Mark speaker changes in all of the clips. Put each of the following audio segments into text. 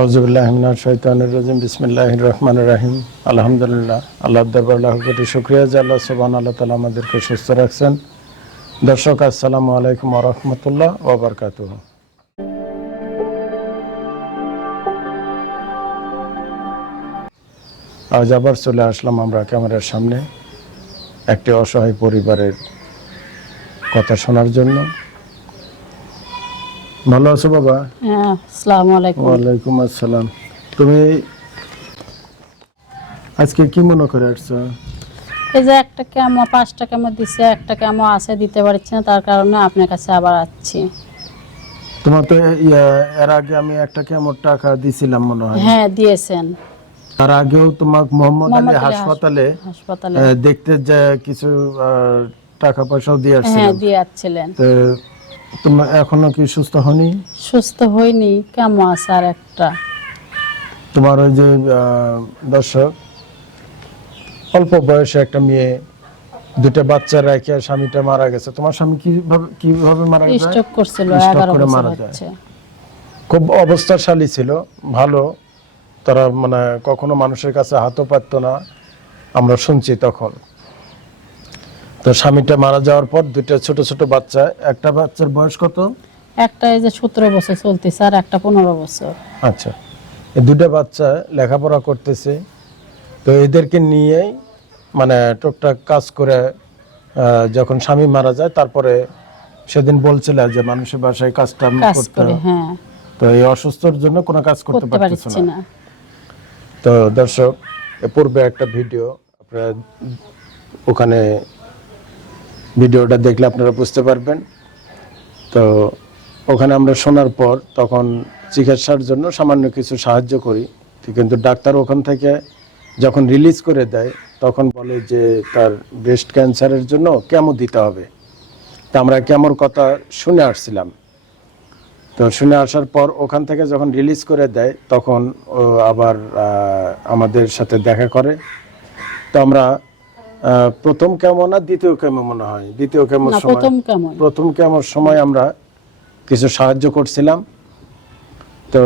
Speaker 1: আউজুবিল্লাহমিনার শৈতানুর রাজিম বিসমিল্লাহ রহমান রাহিম। আলহামদুলিল্লাহ আল্লাহ দরবার কোটি শুক্রিয়া যে আল্লাহ সুবান আল্লাহ তালা আমাদেরকে সুস্থ রাখছেন। দর্শক, আসসালামু আলাইকুম রহমতুল্লাহ ওবরকাত আজ আবার চলে আসলাম আমরা ক্যামেরার সামনে। একটি অসহায় পরিবারের কথা শোনার জন্য। ভালো আছো বাবা?
Speaker 2: হ্যাঁ আসসালামু আলাইকুম।
Speaker 1: ওয়ালাইকুম আসসালাম। তুমি আজকে কি মনে করে আসছো?
Speaker 2: এই যে একটা কেমো পাঁচটা কেমো দিছে একটা কেমো আছে দিতে পারছি না তার কারণে আপনার কাছে আবার আসছি।
Speaker 1: তোমার তো এর আগে আমি একটা কেমন টাকা দিছিলাম মনে হয়।
Speaker 2: হ্যাঁ দিয়েছেন।
Speaker 1: তার আগেও তোমাকে মোহাম্মদ আলী হাসপাতালে
Speaker 2: হাসপাতালে।
Speaker 1: দেখতে যে কিছু টাকা পয়সাও দিয়ে
Speaker 2: আসছিলেন।
Speaker 1: হ্যাঁ
Speaker 2: দিয়ে আসছিলেন।
Speaker 1: তো তোমার এখনও কি সুস্থ হনি
Speaker 2: সুস্থ হয়নি কেমো আছে আর একটা?
Speaker 1: তোমার ওই যে দর্শক অল্প বয়সে একটা মেয়ে দুটা বাচ্চা রেখে স্বামীটা মারা গেছে। তোমার স্বামী কীভাবে কীভাবে মারা গেছে
Speaker 2: স্ট্রোক করছিল
Speaker 1: Stroke
Speaker 2: এগারো
Speaker 1: করে
Speaker 2: বছর
Speaker 1: মারা যায়। খুব অবস্থাশালী ছিল ভালো। তারা মানে কখনো মানুষের কাছে হাতও পারত না। আমরা শুনছি তখন। তো স্বামীটা মারা যাওয়ার পর দুইটা ছোট ছোট বাচ্চা একটা বাচ্চার বয়স কত?
Speaker 2: একটা এই যে সতেরো বছর চলতেছে আর একটা পনেরো বছর।
Speaker 1: আচ্ছা এই দুটো বাচ্চা লেখাপড়া করতেছে তো এদেরকে নিয়েই মানে টুকটাক কাজ করে যখন স্বামী মারা যায় তারপরে সেদিন বলছিল যে মানুষের বাসায় কাজটা
Speaker 2: কাজ
Speaker 1: করতে হ্যাঁ। তো এই অসুস্থর জন্য কোনো কাজ করতে পারতেছে না। তো দর্শক পূর্বে একটা ভিডিও আপনারা ওখানে ভিডিওটা দেখলে আপনারা বুঝতে পারবেন। তো ওখানে আমরা শোনার পর তখন চিকিৎসার জন্য সামান্য কিছু সাহায্য করি। কিন্তু ডাক্তার ওখান থেকে যখন রিলিজ করে দেয়, তখন বলে যে তার ব্রেস্ট ক্যান্সারের জন্য কেমো দিতে হবে। তা আমরা কেমোর কথা শুনে আসছিলাম। তো শুনে আসার পর ওখান থেকে যখন রিলিজ করে দেয়, তখন আবার আমাদের সাথে দেখা করে। তো আমরা প্রথম কেমন না দ্বিতীয় কেমন মনে হয়? দ্বিতীয় কেমন সময়?
Speaker 2: প্রথম কেমন?
Speaker 1: সময় আমরা কিছু সাহায্য করছিলাম। তো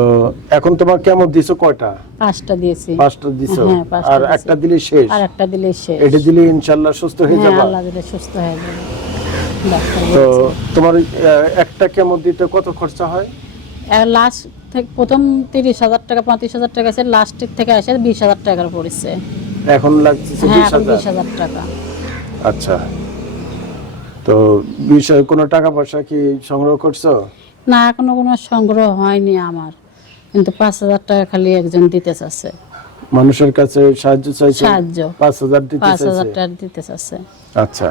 Speaker 1: এখন তোমার কেমন দিছো কয়টা?
Speaker 2: পাঁচটা দিয়েছি।
Speaker 1: পাঁচটা দিছো?
Speaker 2: হ্যাঁ,
Speaker 1: আর একটা দিলে শেষ?
Speaker 2: আর একটা দিলে শেষ।
Speaker 1: এটা দিলে ইনশাল্লাহ সুস্থ হয়ে
Speaker 2: হ্যাঁ
Speaker 1: যাবে?
Speaker 2: আল্লাহ দিলে সুস্থ হয়ে যাবে।
Speaker 1: তো তোমার একটা কেমন দিতে কত খরচা হয়?
Speaker 2: লাস্ট থেকে প্রথম তিরিশ হাজার টাকা পঁয়ত্রিশ হাজার টাকা আছে লাস্টের থেকে আসে বিশ হাজার টাকার পড়েছে
Speaker 1: এখন লাগছে
Speaker 2: হ্যাঁ
Speaker 1: বিশ হাজার।
Speaker 2: টাকা।
Speaker 1: আচ্ছা। তো বিষয় কোনো টাকা পয়সা কি সংগ্রহ করছ?
Speaker 2: না এখনও কোনো সংগ্রহ হয়নি আমার। কিন্তু পাঁচ হাজার টাকা খালি একজন দিতে চাচ্ছে
Speaker 1: মানুষের কাছে সাহায্য চাইছে?
Speaker 2: সাহায্য।
Speaker 1: পাঁচ হাজার দিতে
Speaker 2: পাঁচ হাজার টাকা দিতে চাচ্ছে
Speaker 1: আচ্ছা।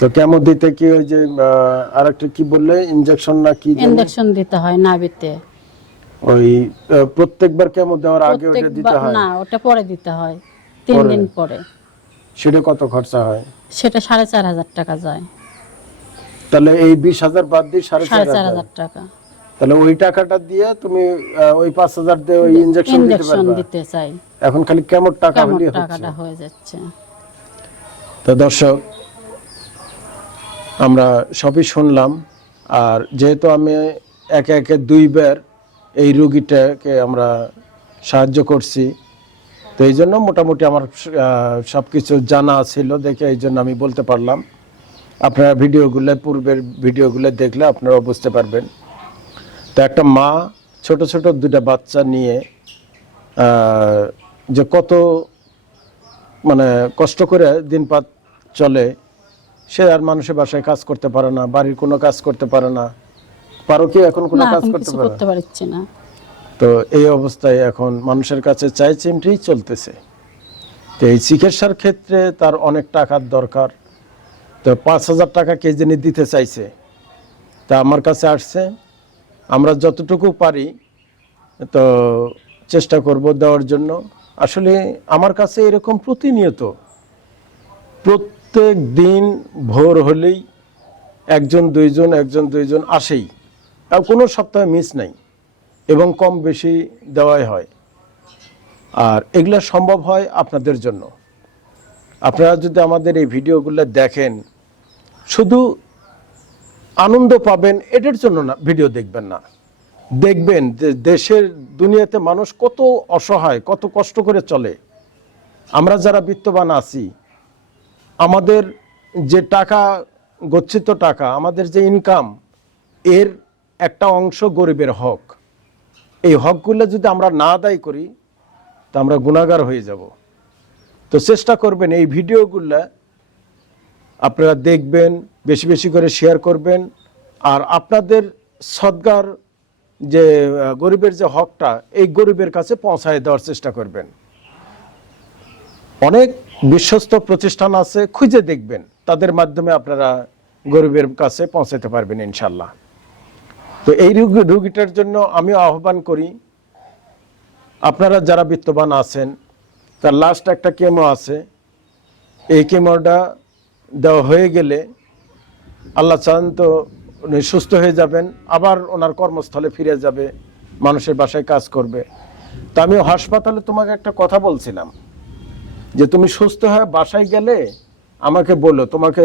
Speaker 1: তো কেমন দিতে কি ওই যে আর একটা কি বললে? ইনজেকশন না কি জানি?
Speaker 2: ইঞ্জেকশন দিতে হয় নাভিতে।
Speaker 1: ওই প্রত্যেকবার কেমন দেওয়ার আগে ওটা দিতে হয়?
Speaker 2: না ওটা পরে দিতে হয়। তিন দিন পরে।
Speaker 1: সেটা কত খরচা হয়?
Speaker 2: সেটা সাড়ে চার হাজার টাকা যায়।
Speaker 1: তাহলে এই বিশ হাজার বাদ দিয়ে সাড়ে চার হাজার।
Speaker 2: টাকা।
Speaker 1: তাহলে ওই টাকাটা দিয়ে তুমি ওই পাঁচ হাজার দিয়ে ওই ইনজেকশন দিতে পারবা।
Speaker 2: দিতে চাই।
Speaker 1: এখন খালি কেমন টাকা হচ্ছে
Speaker 2: টাকাটা হয়ে যাচ্ছে।
Speaker 1: তো দর্শক আমরা সবই শুনলাম আর যেহেতু আমি একে একে দুইবার এই রুগীটাকে আমরা সাহায্য করছি। তো এই জন্য মোটামুটি আমার সব কিছু জানা ছিল দেখে এই জন্য আমি বলতে পারলাম। আপনারা ভিডিওগুলো, পূর্বের ভিডিওগুলো দেখলে আপনারা বুঝতে পারবেন। তো একটা মা, ছোট ছোট দুটা বাচ্চা নিয়ে যে কত মানে কষ্ট করে দিনপাত চলে, সে আর মানুষের বাসায় কাজ করতে পারে না, বাড়ির কোনো কাজ করতে পারে না। পারো কি এখন কোনো কাজ করতে পারো?
Speaker 2: করতে পারছি না।
Speaker 1: তো এই অবস্থায় এখন মানুষের কাছে চাই চিমটি চলতেছে। তো এই চিকিৎসার ক্ষেত্রে তার অনেক টাকার দরকার। তো পাঁচ হাজার টাকা কে যিনি দিতে চাইছে তা আমার কাছে আসছে। আমরা যতটুকু পারি তো চেষ্টা করব দেওয়ার জন্য। আসলে আমার কাছে এরকম প্রতিনিয়ত প্রত্যেক দিন ভোর হলেই একজন দুইজন একজন দুইজন আসেই। কোনো সপ্তাহে মিস নাই এবং কম বেশি দেওয়াই হয়। আর এগুলো সম্ভব হয় আপনাদের জন্য। আপনারা যদি আমাদের এই ভিডিওগুলো দেখেন, শুধু আনন্দ পাবেন এটার জন্য না, ভিডিও দেখবেন না। দেখবেন যে দেশের দুনিয়াতে মানুষ কত অসহায়, কত কষ্ট করে চলে। আমরা যারা বিত্তবান আছি, আমাদের যে টাকা, গচ্ছিত টাকা, আমাদের যে ইনকাম এর একটা অংশ গরিবের হক। এই হকগুলো যদি আমরা না আদায় করি, তা আমরা গুণাগার হয়ে যাব। তো চেষ্টা করবেন এই ভিডিওগুলা আপনারা দেখবেন, বেশি বেশি করে শেয়ার করবেন। আর আপনাদের সদ্গার যে গরিবের যে হকটা, এই গরিবের কাছে পৌঁছায় দেওয়ার চেষ্টা করবেন। অনেক বিশ্বস্ত প্রতিষ্ঠান আছে, খুঁজে দেখবেন। তাদের মাধ্যমে আপনারা গরিবের কাছে পৌঁছাতে পারবেন ইনশাল্লাহ। তো এই রুগী রুগীটার জন্য আমি আহ্বান করি, আপনারা যারা বিত্তবান আছেন, তার লাস্ট একটা কেমো আছে। এই কেমোটা দেওয়া হয়ে গেলে আল্লাহ চান তো উনি সুস্থ হয়ে যাবেন, আবার ওনার কর্মস্থলে ফিরে যাবে, মানুষের বাসায় কাজ করবে। তা আমি হাসপাতালে তোমাকে একটা কথা বলছিলাম, যে তুমি সুস্থ হয়ে বাসায় গেলে আমাকে বলো, তোমাকে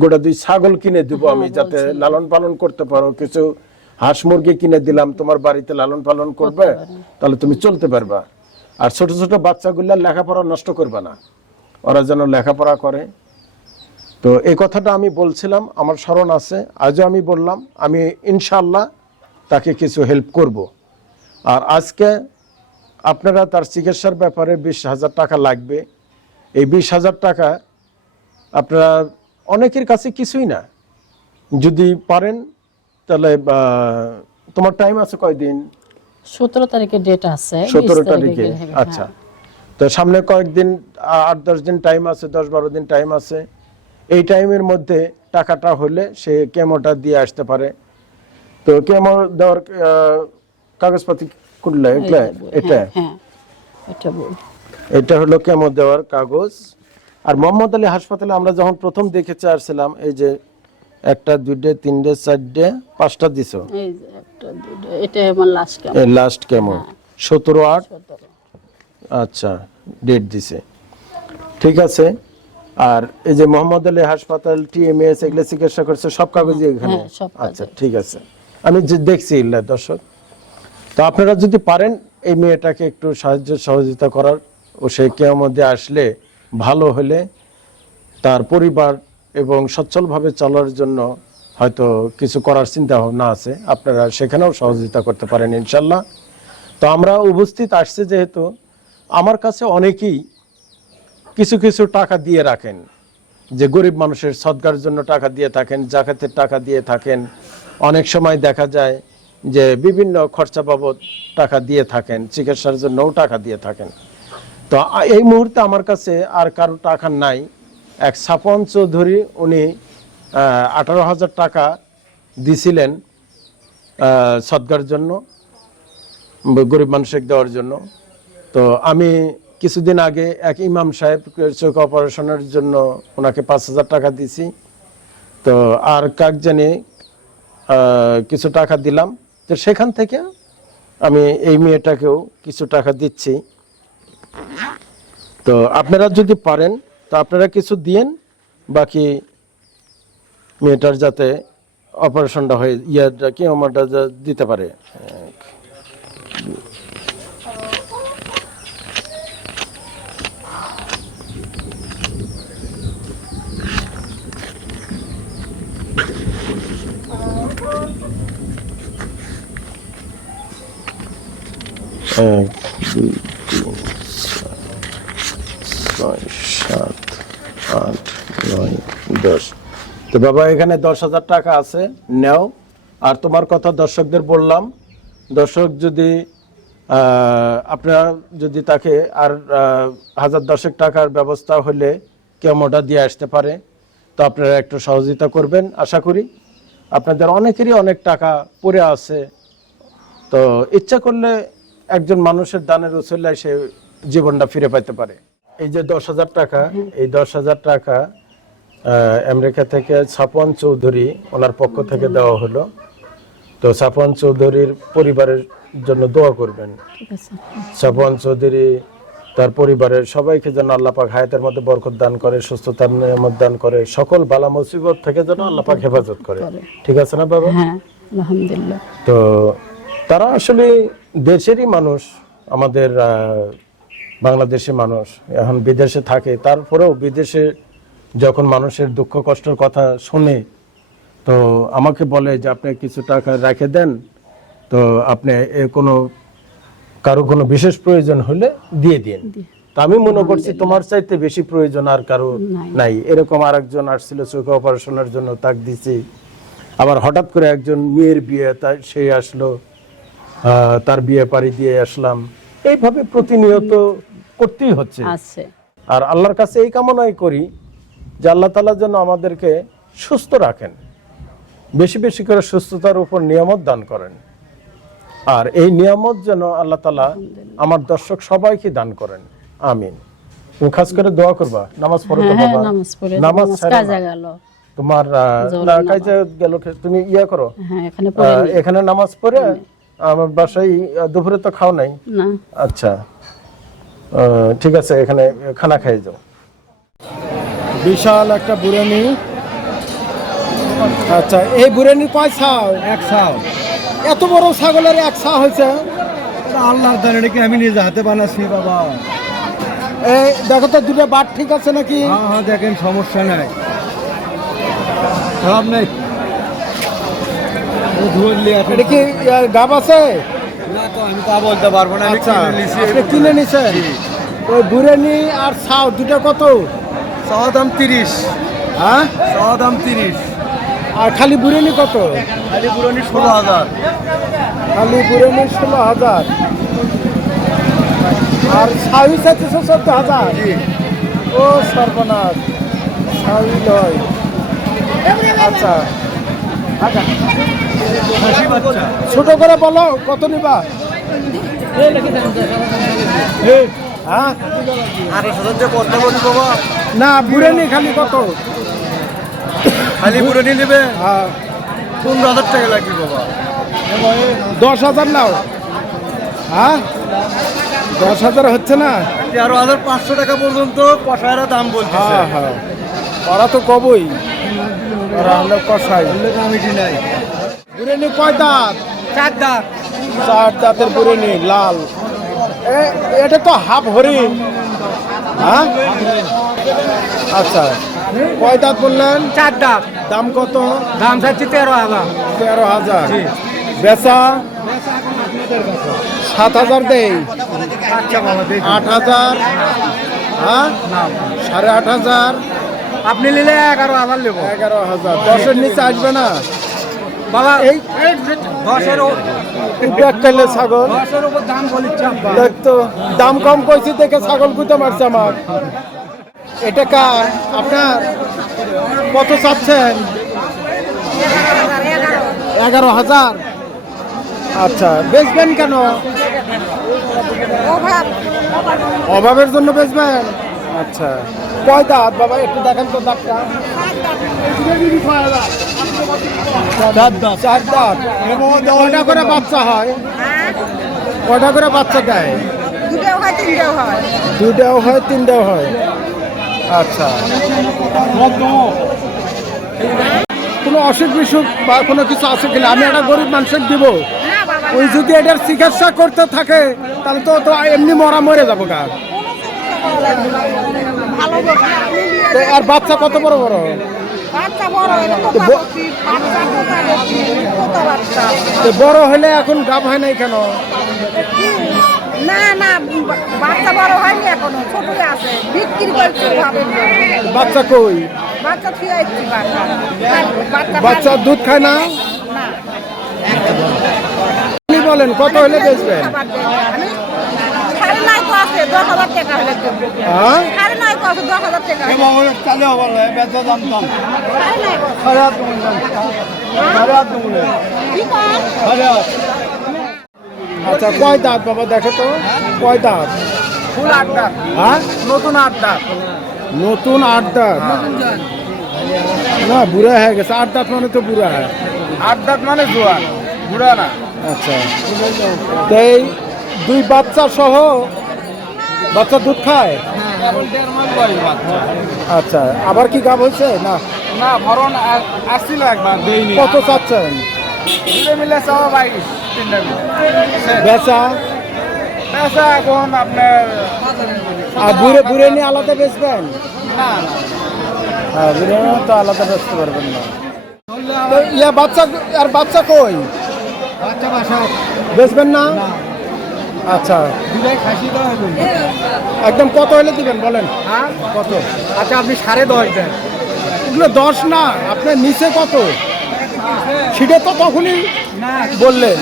Speaker 1: গোটা দুই ছাগল কিনে দিব আমি যাতে লালন পালন করতে পারো। কিছু হাঁস মুরগি কিনে দিলাম তোমার বাড়িতে লালন পালন করবে তাহলে তুমি চলতে পারবা। আর ছোট ছোট বাচ্চাগুলা লেখাপড়া নষ্ট করবে না। ওরা যেন লেখাপড়া করে। তো এই কথাটা আমি বলছিলাম আমার স্মরণ আছে। আজও আমি বললাম আমি ইনশাল্লাহ তাকে কিছু হেল্প করব। আর আজকে আপনারা তার চিকিৎসার ব্যাপারে বিশ হাজার টাকা লাগবে। এই বিশ হাজার টাকা আপনারা অনেকের কাছে কিছুই না। যদি পারেন তাহলে বা, তোমার টাইম আছে কয়দিন?
Speaker 2: সতেরো তারিখে ডেট আছে
Speaker 1: সতেরো
Speaker 2: তারিখে
Speaker 1: আচ্ছা। তো সামনে কয়েকদিন আট দশ দিন টাইম আছে দশ বারো দিন টাইম আছে। এই টাইমের মধ্যে টাকাটা হলে সে কেমোটা দিয়ে আসতে পারে। তো কেমো দেওয়ার কাগজপাতি করলে এটা?
Speaker 2: হ্যাঁ, হ্যাঁ এটা
Speaker 1: হলো কেমো দেওয়ার কাগজ। আর মোহাম্মদ আলী হাসপাতালে আমরা যখন প্রথম দেখেছি আসছিলাম এই যে একটা দুইটে তিনটে চারটে পাঁচটা দিছো।
Speaker 2: এই যে একটা দুটো এটা আমার লাস্ট কেমন
Speaker 1: সতেরো আট? আচ্ছা ডেট দিছে। ঠিক আছে। আর এই যে মোহাম্মদ আলী হাসপাতাল টিএমএস এগুলো চিকিৎসা করছে সব কাগজই এখানে।
Speaker 2: হ্যাঁ,
Speaker 1: আচ্ছা ঠিক আছে। আমি যে দেখছি এগুলা দর্শক। তো আপনারা যদি পারেন এই মেয়েটাকে একটু সাহায্য সহযোগিতা করার ও সে কেউ মধ্যে আসলে ভালো হলে তার পরিবার এবং সচ্ছলভাবে চলার জন্য হয়তো কিছু করার চিন্তা ভাবনা আছে। আপনারা সেখানেও সহযোগিতা করতে পারেন ইনশাল্লাহ। তো আমরা উপস্থিত আসছে যেহেতু, আমার কাছে অনেকেই কিছু কিছু টাকা দিয়ে রাখেন। যে গরিব মানুষের সদকার জন্য টাকা দিয়ে থাকেন, জাকাতের টাকা দিয়ে থাকেন। অনেক সময় দেখা যায় যে বিভিন্ন খরচা বাবদ টাকা দিয়ে থাকেন, চিকিৎসার জন্যও টাকা দিয়ে থাকেন। তো এই মুহূর্তে আমার কাছে আর কারও টাকা নাই। এক সাপন চৌধুরী উনি আঠারো হাজার টাকা দিছিলেন আহ, জন্য গরিব মানুষের দেওয়ার জন্য। তো আমি কিছুদিন আগে এক ইমাম সাহেব চোখ অপারেশনের জন্য ওনাকে পাঁচ হাজার টাকা দিছি। তো আর কাক জানি কিছু টাকা দিলাম। তো সেখান থেকে আমি এই মেয়েটাকেও কিছু টাকা দিচ্ছি। তো আপনারা যদি পারেন, তো আপনারা কিছু দিয়েন, বাকি মেয়েটার যাতে অপারেশনটা হয়ে, ইয়াটা কি আমারটা দিতে পারে। দুই তিন চার ছয় সাত আট দশ। তো বাবা, এখানে দশ হাজার টাকা আছে, নেও। আর তোমার কথা দর্শকদের বললাম, দর্শক যদি আপনারা যদি তাকে আর হাজার দশেক টাকার ব্যবস্থা হলে কেমোটা দিয়ে আসতে পারে, তো আপনারা একটু সহযোগিতা করবেন। আশা করি আপনাদের অনেকেরই অনেক টাকা পড়ে আছে। তো ইচ্ছা করলে একজন মানুষের দানের উসল্লায় সে জীবনটা ফিরে পাইতে পারে। এই যে দশ হাজার টাকা, এই দশ হাজার টাকা আমেরিকা থেকে ছাপন চৌধুরী ওনার পক্ষ থেকে দেওয়া হলো। তো ছাপন চৌধুরীর পরিবারের জন্য দোয়া করবেন।
Speaker 2: ঠিক আছে।
Speaker 1: ছাপন চৌধুরী তার পরিবারের সবাইকে যেন আল্লাহ পাক হায়াতের মধ্যে বরকত দান করে সুস্থতার নিয়ামত দান করে সকল বালা মুসিবত থেকে যেন আল্লাহ পাক হেফাজত করে। ঠিক আছে না বাবা?
Speaker 2: হ্যাঁ আলহামদুলিল্লাহ।
Speaker 1: তো তারা আসলে দেশেরই মানুষ আমাদের বাংলাদেশি মানুষ এখন বিদেশে থাকে তারপরেও বিদেশে যখন মানুষের দুঃখ কষ্টের কথা শুনে তো আমাকে বলে যে আপনি কিছু টাকা রেখে দেন তো আপনি এ কোনো কারও কোনো বিশেষ প্রয়োজন হলে দিয়ে দিন। তো আমি মনে করছি তোমার চাইতে বেশি প্রয়োজন আর কারও
Speaker 2: নাই।
Speaker 1: এরকম আর একজন আসছিল চোখে অপারেশনের জন্য তাক দিছি। আবার হঠাৎ করে একজন মেয়ের বিয়ে তাই সে আসলো আহ, তার বিয়ে পাড়ি দিয়ে আসলাম। এইভাবে প্রতিনিয়ত করতেই হচ্ছে। আর আল্লাহর কাছে এই কামনাই করি যে আল্লাহ তালা যেন আমাদেরকে সুস্থ রাখেন। বেশি বেশি করে সুস্থতার উপর নিয়ামত দান করেন। আর এই নিয়ামত যেন আল্লাহ তালা আমার দর্শক সবাইকে দান করেন। আমিন। খাস করে দোয়া করবা। নামাজ পড়ো
Speaker 2: হ্যাঁ হ্যাঁ
Speaker 1: বাবা।
Speaker 2: নামাজ কাজে গেল।
Speaker 1: তোমার কাজে গেল তুমি ইয়া করো।
Speaker 2: হ্যাঁ এখানে
Speaker 1: নামাজ পড়ে আমার বাসায় দুপুরে তো খাও নাই। আচ্ছা। ঠিক আছে এখানে খানা খাই যাও। বিশাল একটা বুড়ানি। আচ্ছা এই বুড়ানি কয় ছাও?
Speaker 3: এক সাও
Speaker 1: এত বড় ছাগলের এক ছা হয়েছে।
Speaker 3: আল্লাহর এটা কি আমি নিজে হাতে বানাচ্ছি বাবা?
Speaker 1: এই দেখো তো দুটো বাট ঠিক আছে নাকি?
Speaker 3: হ্যাঁ হ্যাঁ দেখেন সমস্যা নাই। খারাপ নেই।
Speaker 1: এটা কি আছে?
Speaker 3: না তো আমি তা বলতে পারব না।
Speaker 1: আচ্ছা
Speaker 3: কিনে নিছি।
Speaker 1: আপনি কিনে ওই বুড়ানি আর ছাও দুটো কত?
Speaker 3: চাওয়া দাম তিরিশ।
Speaker 1: হ্যাঁ?
Speaker 3: চাওয়া দাম তিরিশ।
Speaker 1: আর খালি বুড়ানি কত?
Speaker 3: খালি পুরনি ষোলো হাজার।
Speaker 1: খালি বুড়ানি ষোলো হাজার। আর ছাউই চাইতেছে চোদ্দ হাজার? ও সর্বনাশ। ছাউই নয় আচ্ছা।
Speaker 3: বাচ্চা।
Speaker 1: ছোট করে বলো কত নিবা? হ্যাঁ? না বুড়ানি খালি কত?
Speaker 3: খালি পুরনি নেবে?
Speaker 1: হ্যাঁ।
Speaker 3: পনেরো হাজার টাকা লাগবে বাবা।
Speaker 1: দশ হাজার নাও। হ্যাঁ? দশ হাজার হচ্ছে না?
Speaker 3: তেরো হাজার পাঁচশো টাকা পর্যন্ত কষায়রা দাম বলতেছে।
Speaker 1: হ্যাঁ হ্যাঁ। ওরা তো কবই। ওরা হলো কষাই বুড়ানি কয় দাঁত?
Speaker 3: চার দাঁত।
Speaker 1: চার দাঁতের বুড়ানি লাল। এটা তো হাফ হরিণ হ্যাঁ? আচ্ছা। কয় দাঁত বললেন?
Speaker 3: চার দাঁত।
Speaker 1: দাম কত?
Speaker 3: দাম চাচ্ছি তেরো হাজার।
Speaker 1: তেরো হাজার। বেচা? সাত হাজার দেই। আট হাজার। হ্যাঁ? সাড়ে আট হাজার।
Speaker 3: আপনি নিলে এগারো হাজার নেব।
Speaker 1: এগারো হাজার। দশের নিচে আসবে না?
Speaker 3: বাবা
Speaker 1: এই
Speaker 3: দশের
Speaker 1: ব্যাগ ছাগল। দেখতো দাম কম কইছি দেখে ছাগল কুইতে মারছে আমার। এটা কার? আপনার কত চাচ্ছেন? এগারো হাজার। আচ্ছা বেচবেন কেন? অভাবের জন্য বেচবেন? আচ্ছা। কয় দাঁত? বাবা একটু দেখেন তো দাঁতটা। চার দাঁত। চার দাঁত। কয়টা করে বাচ্চা হয়? কয়টা করে বাচ্চা দেয়?
Speaker 4: দুটাও হয় তিনটাও হয়।
Speaker 1: হয় আচ্ছা। কোনো অসুখ বিসুখ বা কোনো কিছু আছে কিনা? আমি একটা গরিব মানুষের দিব। ওই যদি এটার চিকিৎসা করতে থাকে তাহলে তো তো এমনি মরা মরে যাব গা। আর বাচ্চা কত বড় বড়?
Speaker 4: বড় হলে
Speaker 1: এখন গাব হয় নাই কেন?
Speaker 4: না না বাচ্চা বড় হয়নি এখনও ছোটই আছে বিক্রি করছি
Speaker 1: বাচ্চা কই?
Speaker 4: বাচ্চা থুয়াইছি বাচ্চা। বাচ্চা
Speaker 1: বাচ্চা দুধ খায় না? বলেন কত হলে বেচবেন? আচ্ছা কয় দাঁত বাবা দেখো তো। কয় দাঁত?
Speaker 3: ফুল আট দাঁত।
Speaker 1: হ্যাঁ?
Speaker 3: নতুন আট দাঁত।
Speaker 1: নতুন আট দাঁত? না বুড়া হয়ে গেছে। আট দাঁত মানে তো বুড়া হয়।
Speaker 3: আট দাঁত মানে জোয়ান বুড়া না।
Speaker 1: আচ্ছা। তো এই দুই বাচ্চা সহ বাচ্চা দুধ খায়? আচ্ছা আবার কি গাব হয়েছে? না।
Speaker 3: না ভরণ আসছিল একবার
Speaker 1: কত চাচ্ছেন?
Speaker 3: দুটো মিলে চাওয়া বাইশ তিনটা মিলে।
Speaker 1: বেচা?
Speaker 3: এখন আপনার
Speaker 1: আর বুড়ে বুড়ে নিয়ে আলাদা বেচবেন?
Speaker 3: না
Speaker 1: হ্যাঁ বুড়ে তো আলাদা বেচতে পারবেন না। ইয়া বাচ্চা আর বাচ্চা কই?
Speaker 3: বাচ্চা
Speaker 1: বেচবেন না। আচ্ছা। একদম কত হলে দিবেন বলেন?
Speaker 3: হ্যাঁ
Speaker 1: কত?
Speaker 3: আচ্ছা আপনি সাড়ে দশ দেন।
Speaker 1: এগুলো দশ না আপনার নিচে কত? সেটা তো তখনই বললেন।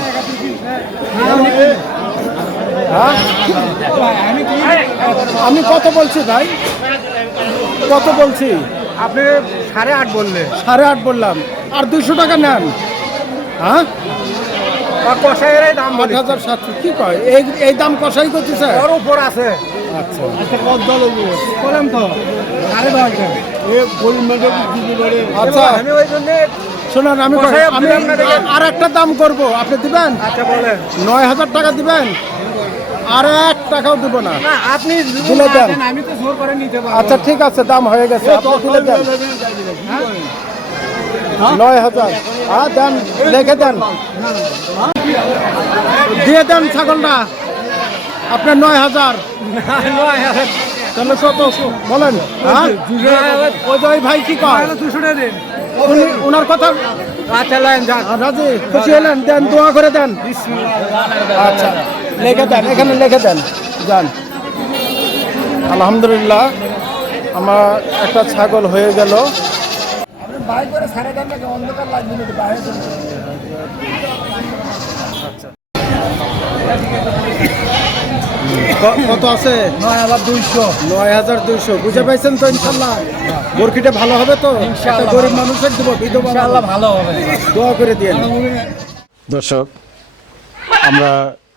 Speaker 1: হ্যাঁ?
Speaker 3: আমি
Speaker 1: কত বলছি ভাই? কত বলছি?
Speaker 3: আপনি সাড়ে আট বললেন।
Speaker 1: সাড়ে আট বললাম। আর দুশো টাকা নেন। হ্যাঁ?
Speaker 3: আর কষাইয়ের দাম
Speaker 1: আট হাজার সাতশো কি কয়? এই এই দাম কষাই করতেছে
Speaker 3: ওর উপর আছে।
Speaker 1: আচ্ছা।
Speaker 3: আচ্ছা কত দল বললাম তো। সাড়ে দশ এ গরিব
Speaker 1: আচ্ছা।
Speaker 3: আমি ওই জন্য
Speaker 1: শোনেন আমি কই- আমি
Speaker 3: আপনি আপনার দিকে-
Speaker 1: আর একটা দাম করব। আপনি দিবেন?
Speaker 3: আচ্ছা বলেন।
Speaker 1: নয় হাজার টাকা দিবেন? আর এক টাকাও দিব না।
Speaker 3: না আপনি যদি
Speaker 1: দিলে দেন।
Speaker 3: দেন, আমি তো জোর করে নিতে পারব।
Speaker 1: আচ্ছা ঠিক আছে দাম হয়ে গেছে। আপনি তুলে দেন। নয় হাজার। হ্যাঁ দেন লিখে দেন। দিয়ে দেন ছাগলটা। আপনার নয় হাজার। তাহলে কত বলেন হ্যাঁ? ওই ভাই কি কয়?
Speaker 3: দুশো টাকা
Speaker 1: ওনার কথা
Speaker 3: আচ্ছা লাইন
Speaker 1: রাজি? খুশি হলেন? দেন দোয়া করে দেন। আচ্ছা লিখে দেন এখানে লিখে দেন। যান। আলহামদুলিল্লাহ আমার একটা ছাগল হয়ে গেল।
Speaker 3: ভাই করে সাড়ে দেন অন্ধকার লাগবে বাইরে
Speaker 1: কত আছে?
Speaker 3: নয় হাজার দুইশো।
Speaker 1: নয় হাজার দুইশো। বুঝে পাইছেন তো ইনশাল্লাহ? বরকিটা ভালো হবে তো? গরিব মানুষের দেবো বিধবা
Speaker 3: ইনশাআল্লাহ ভালো হবে।
Speaker 1: দোয়া করে দিয়ে দর্শক আমরা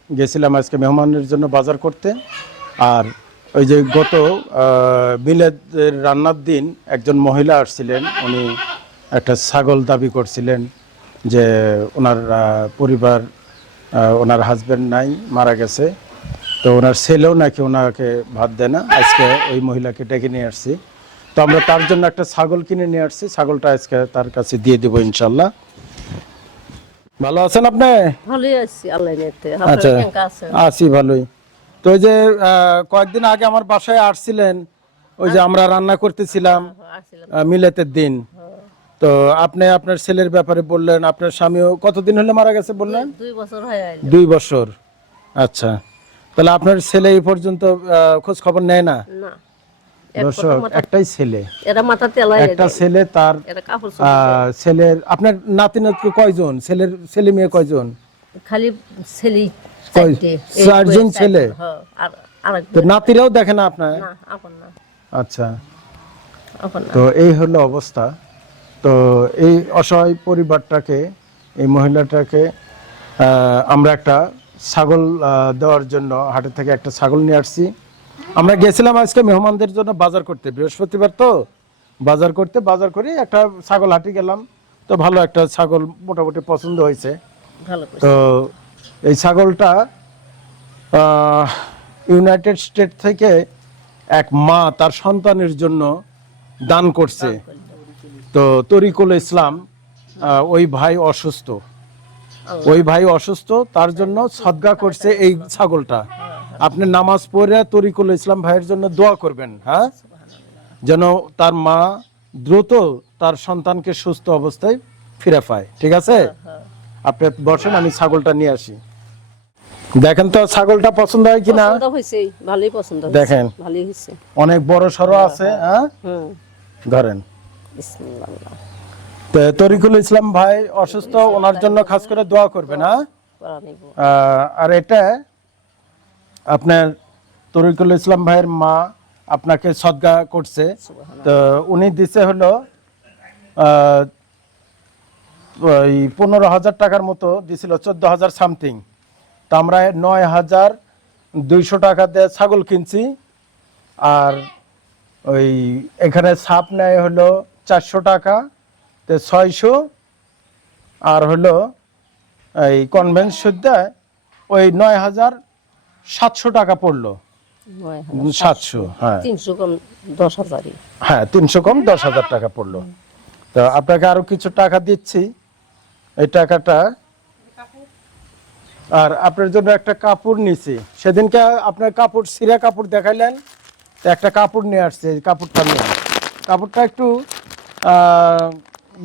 Speaker 1: গেছিলাম আজকে মেহমানের জন্য বাজার করতে। আর ওই যে গত বিলেতের রান্নার দিন একজন মহিলা আসছিলেন। উনি একটা ছাগল দাবি করছিলেন যে ওনার পরিবার ওনার হাজবেন্ড নাই মারা গেছে। তো ওনার ছেলেও নাকি ওনাকে ভাত দেয় না। আজকে ওই মহিলাকে ডেকে নিয়ে আসছি। তো আমরা তার জন্য একটা ছাগল কিনে নিয়ে আসছি। ছাগলটা আজকে তার কাছে দিয়ে দেবো ইনশাল্লাহ ভালো আছেন আপনি?
Speaker 5: ভালোই আছি আল্লাহ
Speaker 1: আচ্ছা।
Speaker 5: আছে
Speaker 1: ভালোই। তো ওই যে কয়েকদিন আগে আমার বাসায় আসছিলেন। ওই যে আমরা রান্না করতেছিলাম মিলেতের দিন। তো আপনি আপনার ছেলের ব্যাপারে বললেন আপনার স্বামীও কতদিন হলে মারা গেছে বললেন?
Speaker 5: দুই বছর হয়ে
Speaker 1: দুই বছর। আচ্ছা। তাহলে আপনার ছেলে এই পর্যন্ত খোঁজ খবর নেয় না?
Speaker 5: না।
Speaker 1: দর্শক একটাই ছেলে। একটা ছেলে তার ছেলের আপনার নাতি নাতকে কয়জন? ছেলের ছেলে মেয়ে কয়জন?
Speaker 5: খালি ছেলে
Speaker 1: চারজন ছেলে? নাতিরাও দেখে না আপনার? আচ্ছা। তো এই হলো অবস্থা। তো এই অসহায় পরিবারটাকে এই মহিলাটাকে আমরা একটা ছাগল দেওয়ার জন্য হাটের থেকে একটা ছাগল নিয়ে আসছি। আমরা গেছিলাম আজকে মেহমানদের জন্য বাজার করতে বৃহস্পতিবার তো। বাজার করতে বাজার করে একটা ছাগল হাটে গেলাম। তো ভালো একটা ছাগল মোটামুটি পছন্দ হয়েছে। তো এই ছাগলটা ইউনাইটেড স্টেট থেকে এক মা তার সন্তানের জন্য দান করছে। তো তরিকুল ইসলাম ওই ভাই অসুস্থ। ওই ভাই অসুস্থ তার জন্য সদ্গা করছে এই ছাগলটা। আপনি নামাজ পড়ে তরিকুল ইসলাম ভাইয়ের জন্য দোয়া করবেন হ্যাঁ? যেন তার মা দ্রুত তার সন্তানকে সুস্থ অবস্থায় ফিরে পায় ঠিক আছে? আপনি বসেন আমি ছাগলটা নিয়ে আসি। দেখেন তো ছাগলটা পছন্দ হয় কিনা?
Speaker 5: পছন্দ ভালোই পছন্দ
Speaker 1: দেখেন।
Speaker 5: ভালোই হয়েছে।
Speaker 1: অনেক বড় সড়ো আছে হ্যাঁ। ধরেন
Speaker 5: বিসমিল্লাহ
Speaker 1: তো তরিকুল ইসলাম ভাই অসুস্থ ওনার জন্য খাস করে দোয়া করবেন হ্যাঁ? আহ, আর এটা আপনার তরিকুল ইসলাম ভাইয়ের মা আপনাকে সদ্গা করছে। তো উনি দিছে হলো ওই পনেরো হাজার টাকার মতো দিছিল চোদ্দ হাজার সামথিং। তো আমরা নয় হাজার দুইশো টাকা দিয়ে ছাগল কিনছি আর ওই এখানে সাপ নেয় হলো চারশো টাকা তো ছয়শো আর হলো এই কনভেন্স সুদ্ধায় ওই নয় হাজার সাতশো টাকা পড়ল। সাতশো। হ্যাঁ।
Speaker 5: তিনশো কম দশ হাজারই।
Speaker 1: হ্যাঁ তিনশো কম দশ হাজার টাকা পড়ল। তো আপনাকে আরও কিছু টাকা দিচ্ছি। এই টাকাটা আর আপনার জন্য একটা কাপড় নিছি। সেদিনকে আপনার কাপড় সিরা কাপড় দেখাইলেন একটা কাপড় নিয়ে আসছে কাপড়টা নিয়ে। কাপড়টা একটু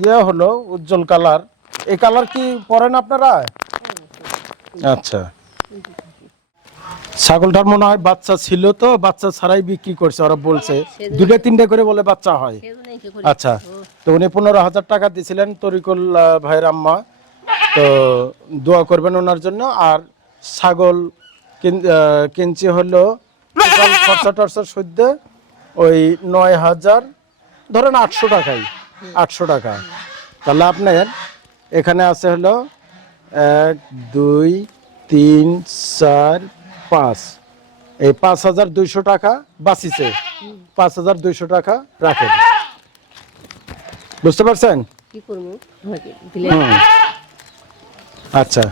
Speaker 1: ইয়ে হলো উজ্জ্বল কালার। এই কালার কি পরেন আপনারা? আচ্ছা। ছাগলটার মনে হয় বাচ্চা ছিল তো বাচ্চা ছাড়াই বিক্রি করছে ওরা বলছে। দুটো তিনটে করে বলে বাচ্চা হয়। আচ্ছা তো উনি পনেরো হাজার টাকা দিয়েছিলেন তরিকুল ভাইয়ের আম্মা। তো দোয়া করবেন ওনার জন্য। আর ছাগল কিনছি হলো খরচা টরচা সদ্য ওই নয় হাজার ধরেন আটশো টাকাই আটশো টাকা। তাহলে আপনার এখানে আছে হলো এক দুই তিন চার পাঁচ। এই পাঁচ হাজার দুইশো টাকা বাঁচিছে। পাঁচ হাজার দুইশো টাকা রাখেন বুঝতে পারছেন। আচ্ছা।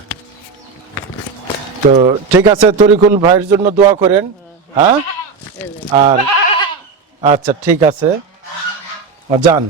Speaker 1: তো ঠিক আছে তরিকুল ভাইয়ের জন্য দোয়া করেন। হ্যাঁ? আর আচ্ছা ঠিক আছে। যান